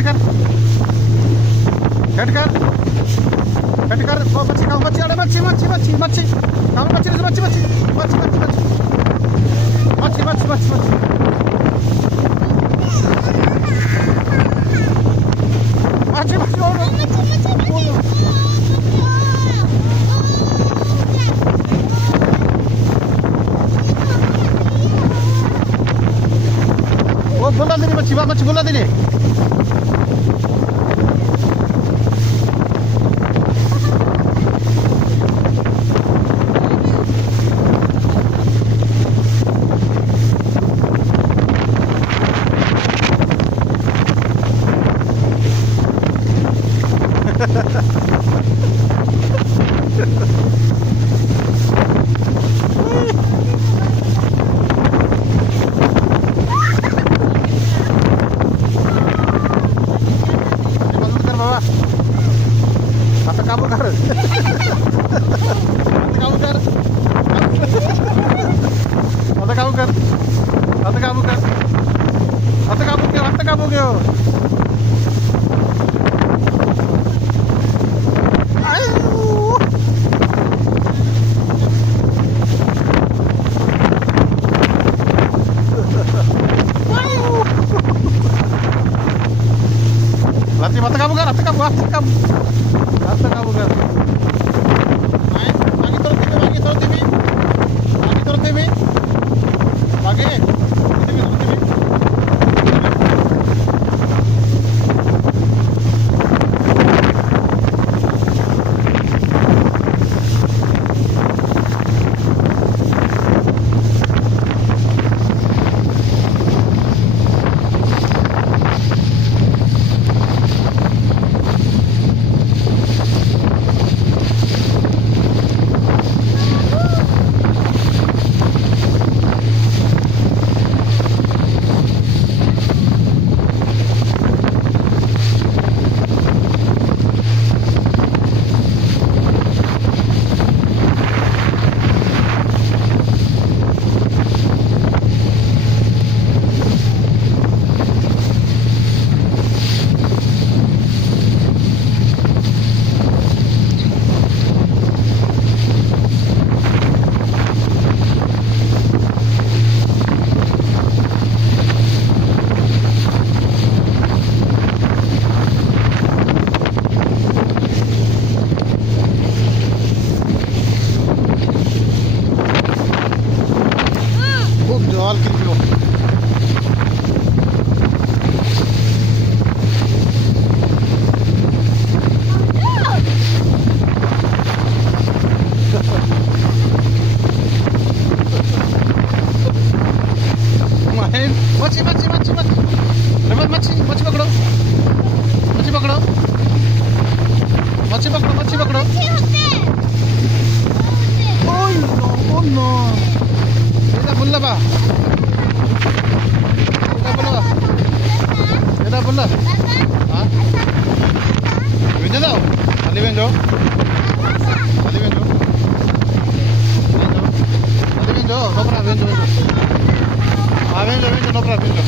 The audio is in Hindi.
हेड कर हेड कर हेड कर। वो मच्छी खाओ, मच्छी, अरे मच्छी मच्छी मच्छी मच्छी खाओ, मच्छी मच्छी मच्छी मच्छी मच्छी मच्छी मच्छी मच्छी मच्छी वो बोला देनी मच्छी, मच्छी बोला देनी। आता काबू कर आता काबू कर आता काबू कर आता काबू कर आता काबू कर आता काबू कर Lati mata kamu kan, mata kamu, mata kamu, mata kamu kan. Main, lagi terus TV, lagi terus TV, lagi terus TV, lagi TV, TV. Jual kilo. Main, machi machi machi machi. Lepas machi, machi पकड़ो. Machi पकड़ो. Machi पकड़ो, machi पकड़ो. Oh no, oh no. Kita bola ba? Kita bola. Kita bola. Hah? Venjo tau? Ali venjo. Ali venjo. Ali venjo. No para venjo venjo. Ah venjo venjo no para venjo.